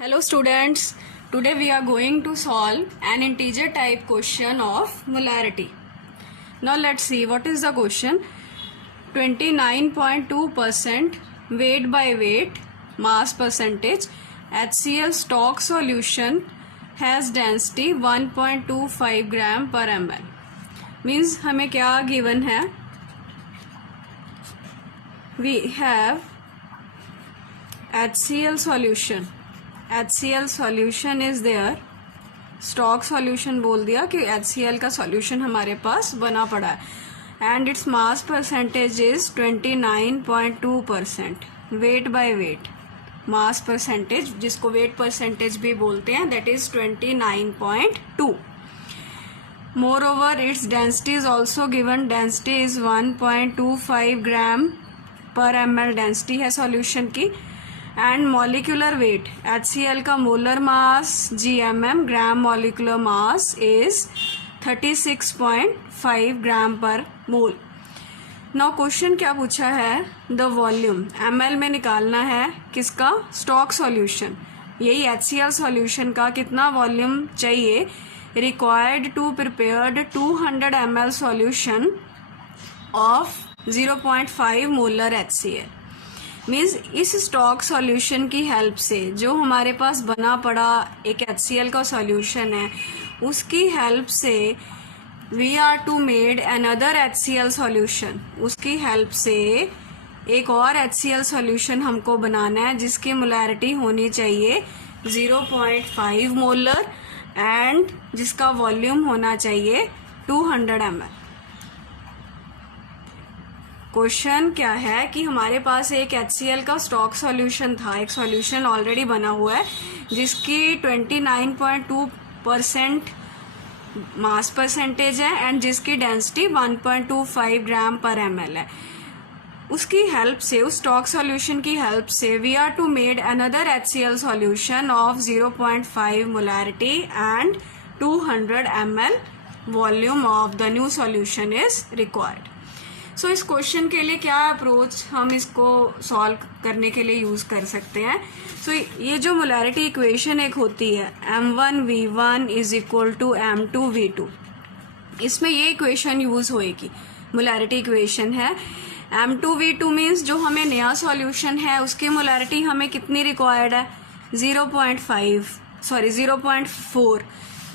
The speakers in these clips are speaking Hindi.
Hello students, today we are going to solve an integer type question of molarity. Now let's see what is the question. 29.2% weight by weight mass percentage HCl stock solution has density 1.25 gram per ml. Means हमें क्या given है? We have HCl solution. HCl solution is there. Stock solution बोल दिया कि HCl का सॉल्यूशन हमारे पास बना पड़ा है and its mass percentage is 29.2%. Weight by weight mass percentage, जिसको वेट परसेंटेज भी बोलते हैं, that is 29.2. More over its density is also given. Density is 1.25 gram per ml density है सॉल्यूशन की. एंड मॉलिक्यूलर वेट HCl का molar mass GMM gram molecular mass is 36.5 ग्राम पर मोल. नाउ क्वेश्चन क्या पूछा है? द वॉल्यूम ml में निकालना है किसका? Stock solution. यही HCl सॉल्यूशन का कितना वॉल्यूम चाहिए required to prepared 200 ml solution of 0.5 molar HCl. Means इस स्टॉक सॉल्यूशन की हेल्प से जो हमारे पास बना पड़ा एक HCl का सॉल्यूशन है, उसकी हेल्प से we are to made another HCl solution. उसकी हेल्प से एक और HCl सॉल्यूशन हमको बनाना है जिसकी मोलैरिटी होनी चाहिए 0.5 मोलर एंड जिसका वॉल्यूम होना चाहिए 200 ml. क्वेश्चन क्या है कि हमारे पास एक HCl का स्टॉक सॉल्यूशन था, एक सॉल्यूशन ऑलरेडी बना हुआ है जिसकी 29.2% मास परसेंटेज है एंड जिसकी डेंसिटी 1.25 ग्राम पर ml है. उसकी हेल्प से, उस स्टॉक सॉल्यूशन की हेल्प से we are to made another HCl solution of 0.5 molarity and 200 ml volume of the new solution is required. So इस क्वेश्चन के लिए क्या अप्रोच हम इसको सॉल्व करने के लिए यूज कर सकते हैं? सो ये जो मोलैरिटी इक्वेशन एक होती है M1V1 is equal to M2V2, इसमें ये इक्वेशन यूज होएगी. मोलैरिटी इक्वेशन है M2V2 मीन्स जो हमें नया सॉल्यूशन है उसकी मोलैरिटी हमें कितनी रिक्वायर्ड है? 0.4.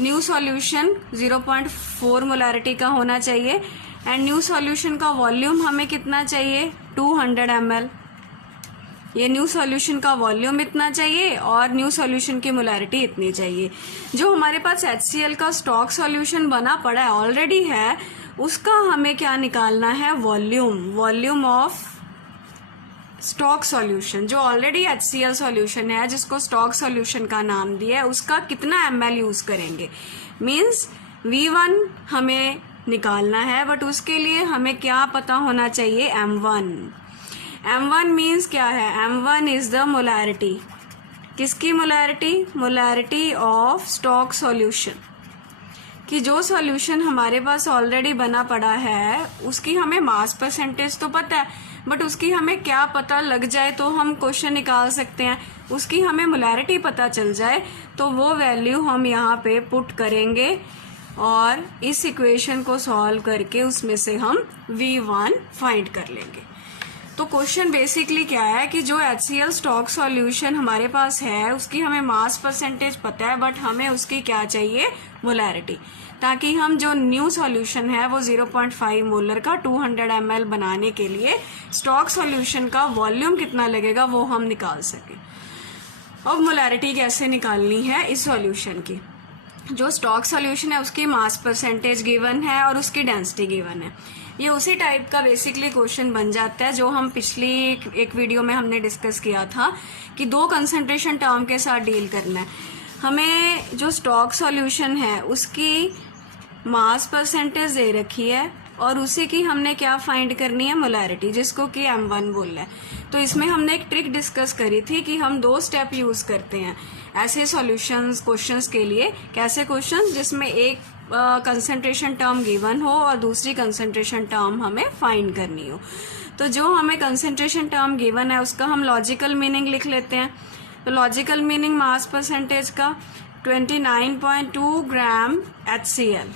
न्यू सॉल्यूशन 0.4 मोलैरिटी का होना चाहिए एंड न्यू सॉल्यूशन का वॉल्यूम हमें कितना चाहिए? 200 ml. ये न्यू सॉल्यूशन का वॉल्यूम इतना चाहिए और न्यू सॉल्यूशन की मोलैरिटी इतनी चाहिए. जो हमारे पास HCl का स्टॉक सॉल्यूशन बना पड़ा है ऑलरेडी है, उसका हमें क्या निकालना है? Volume of stock solution. जो ऑलरेडी HCl सॉल्यूशन है जिसको स्टॉक सॉल्यूशन का नाम दिया है, उसका कितना ml यूज करेंगे. मीन्स V1 हमें निकालना है, बट उसके लिए हमें क्या पता होना चाहिए? M1 मीन्स क्या है? M1 is the molarity. किसकी molarity? Molarity of stock solution. कि जो सॉल्यूशन हमारे पास ऑलरेडी बना पड़ा है उसकी हमें मास परसेंटेज तो पता है, बट उसकी हमें क्या पता लग जाए तो हम क्वेश्चन निकाल सकते हैं. उसकी हमें मोलैरिटी पता चल जाए तो वो वैल्यू हम यहाँ पे पुट करेंगे और इस इक्वेशन को सॉल्व करके उसमें से हम V1 फाइंड कर लेंगे. तो क्वेश्चन बेसिकली क्या है कि जो HCl स्टॉक सॉल्यूशन हमारे पास है उसकी हमें मास परसेंटेज पता है, बट हमें उसकी क्या चाहिए? मोलैरिटी, ताकि हम जो न्यू सॉल्यूशन है वो 0.5 मोलर का 200 ml बनाने के लिए स्टॉक सॉल्यूशन का वॉल्यूम कितना लगेगा वो हम निकाल सके. अब मोलैरिटी कैसे निकालनी है इस सॉल्यूशन की? जो स्टॉक सॉल्यूशन है उसकी मास परसेंटेज गिवन है और उसकी डेंसिटी गिवन है. ये उसी टाइप का बेसिकली क्वेश्चन बन जाता है जो हम पिछली एक वीडियो में हमने डिस्कस किया था कि दो कंसंट्रेशन टर्म के साथ डील करना है. हमें जो स्टॉक सॉल्यूशन है उसकी मास परसेंटेज दे रखी है और उसी की हमने क्या फाइंड करनी है? मोलैरिटी, जिसको कि M1 बोल रहा है. तो इसमें हमने एक ट्रिक डिस्कस करी थी कि हम 2 स्टेप यूज करते हैं ऐसे सॉल्यूशंस क्वेश्चंस के लिए. कैसे क्वेश्चंस? जिसमें एक कंसंट्रेशन टर्म गिवन हो और दूसरी कंसंट्रेशन टर्म हमें फाइंड करनी हो. तो जो हमें कंसंट्रेशन टर्म गिवन है उसका हम लॉजिकल मीनिंग लिख लेते हैं. तो लॉजिकल मीनिंग मास परसेंटेज का 29.2 gram HCl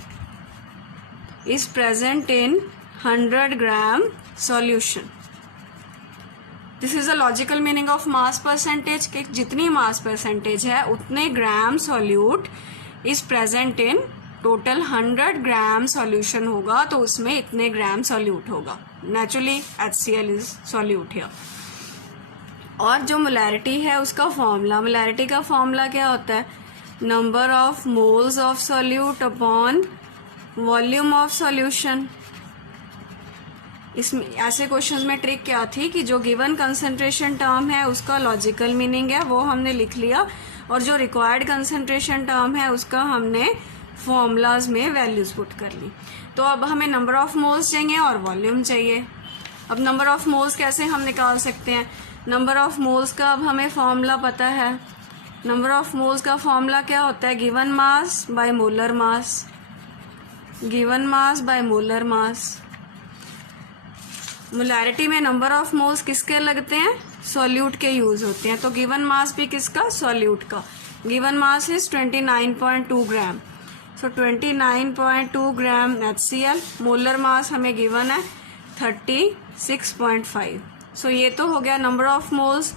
is present in 100 gram solution. This is the logical meaning of mass percentage कि जितनी मास परसेंटेज है उतने gram solute is present in total 100 gram solution होगा तो उसमें इतने ग्राम सॉल्यूट होगा. Naturally HCl is solute here. और जो मोलैरिटी है उसका फॉर्मूला, मोलैरिटी का फॉर्मूला क्या होता है? Number of moles of solute upon volume of solution. इसमें ऐसे क्वेश्चंस में ट्रिक क्या थी कि जो गिवन कंसंट्रेशन टर्म है उसका लॉजिकल मीनिंग है वो हमने लिख लिया और जो रिक्वायर्ड कंसंट्रेशन टर्म है उसका हमने फॉर्मूलाज में वैल्यूज पुट कर ली. तो अब हमें नंबर ऑफ मोल्स चाहिए और वॉल्यूम चाहिए. अब नंबर ऑफ मोल्स कैसे हम निकाल सकते हैं? नंबर ऑफ मोल्स का अब हमें फॉर्मूला पता है. नंबर ऑफ मोल्स का फॉर्मूला क्या होता है? Given mass by molar mass. Given mass by molar mass. Molarity में नंबर ऑफ मोल्स किसके लगते हैं? सॉल्यूट के यूज होते हैं. तो गिवन मास भी किसका? सॉल्यूट का. Given mass is 29.2 gram. So 29.2 gram HCl. Molar mass हमें गिवन है 36.5. सो ये तो हो गया number of moles.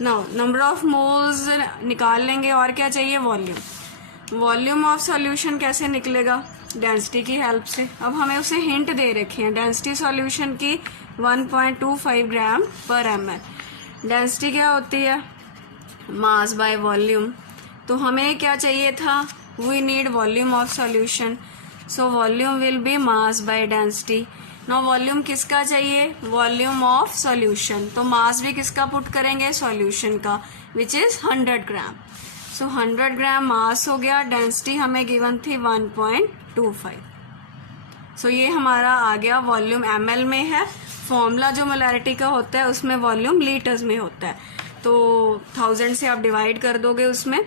Now number of moles निकाल लेंगे और क्या चाहिए? वॉल्यूम. वॉल्यूम ऑफ सॉल्यूशन कैसे निकलेगा? डेंसिटी की हेल्प से. अब हमें उसे हिंट दे रखी है डेंसिटी सॉल्यूशन की 1.25 ग्राम पर ml. डेंसिटी क्या होती है? Mass by volume. तो हमें क्या चाहिए था? We need volume of solution. So volume will be mass by density. Now volume किसका चाहिए? Volume of solution. तो मास भी किसका पुट करेंगे? सॉल्यूशन का, विच इज 100 ग्राम. सो 100 ग्राम मास हो गया. डेंसिटी हमें गिवन थी 1.25. सो ये हमारा आ गया वॉल्यूम ml में है. फॉर्मूला जो मोलैरिटी का होता है उसमें वॉल्यूम लीटर्स में होता है. तो 1000 से आप डिवाइड कर दोगे उसमें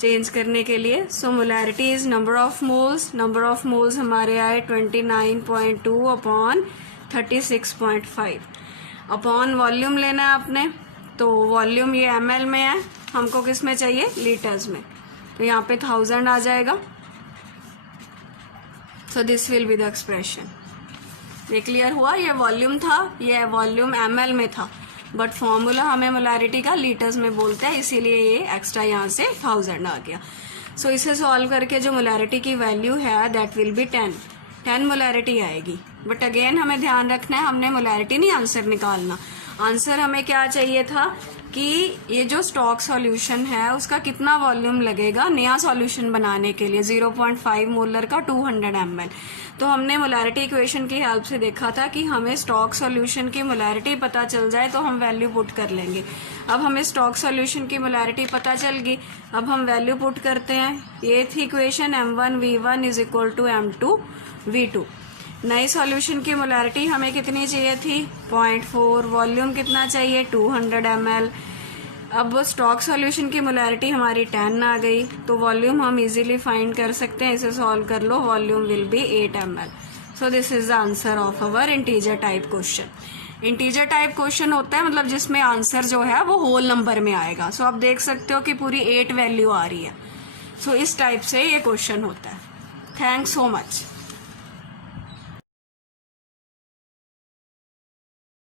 चेंज करने के लिए. So molarity is number of moles. Number of moles हमारे आए 29.2 अपॉन 36.5. अपॉन वॉल्यूम लेना है आपने. तो वॉल्यूम ये ml में है, हमको किस में चाहिए? लीटर्स में. तो यहाँ पे 1000 आ जाएगा. So this will be the expression. ये क्लियर हुआ? ये वॉल्यूम था, ये वॉल्यूम ml में था, बट फॉर्मूला हमें मोलैरिटी का लीटर्स में बोलते हैं, इसीलिए ये एक्स्ट्रा यहाँ से 1000 आ गया. सो इसे सॉल्व करके जो मोलैरिटी की वैल्यू है दैट विल बी 10 मोलैरिटी आएगी. बट अगेन हमें ध्यान रखना है, हमने मोलैरिटी नहीं आंसर निकालना. आंसर हमें क्या चाहिए था कि ये जो स्टॉक सॉल्यूशन है उसका कितना वॉल्यूम लगेगा नया सॉल्यूशन बनाने के लिए. 0.5 मोलर का 200 ml. तो हमने मोलैरिटी इक्वेशन की हेल्प से देखा था कि हमें स्टॉक सॉल्यूशन की मोलैरिटी पता चल जाए तो हम वैल्यू पुट कर लेंगे. अब हमें स्टॉक सॉल्यूशन की मोलैरिटी पता चल गई. अब हम वैल्यू पुट करते हैं. ये थी equation M1V1 is equal to M2V2. नई सॉल्यूशन की मोलैरिटी हमें कितनी चाहिए थी? 0.4. वॉल्यूम कितना चाहिए? 200 ml. अब स्टॉक सॉल्यूशन की मोलैरिटी हमारी 10 आ गई. तो वॉल्यूम हम इजीली फाइंड कर सकते हैं. इसे सॉल्व कर लो. Volume will be 8 ml. So this is the answer of our integer type question. Integer type question होता है मतलब जिसमें आंसर जो है वो होल नंबर में आएगा. सो आप देख सकते हो कि पूरी 8 वैल्यू आ रही है. सो इस टाइप से ये क्वेश्चन होता है. Thanks so much.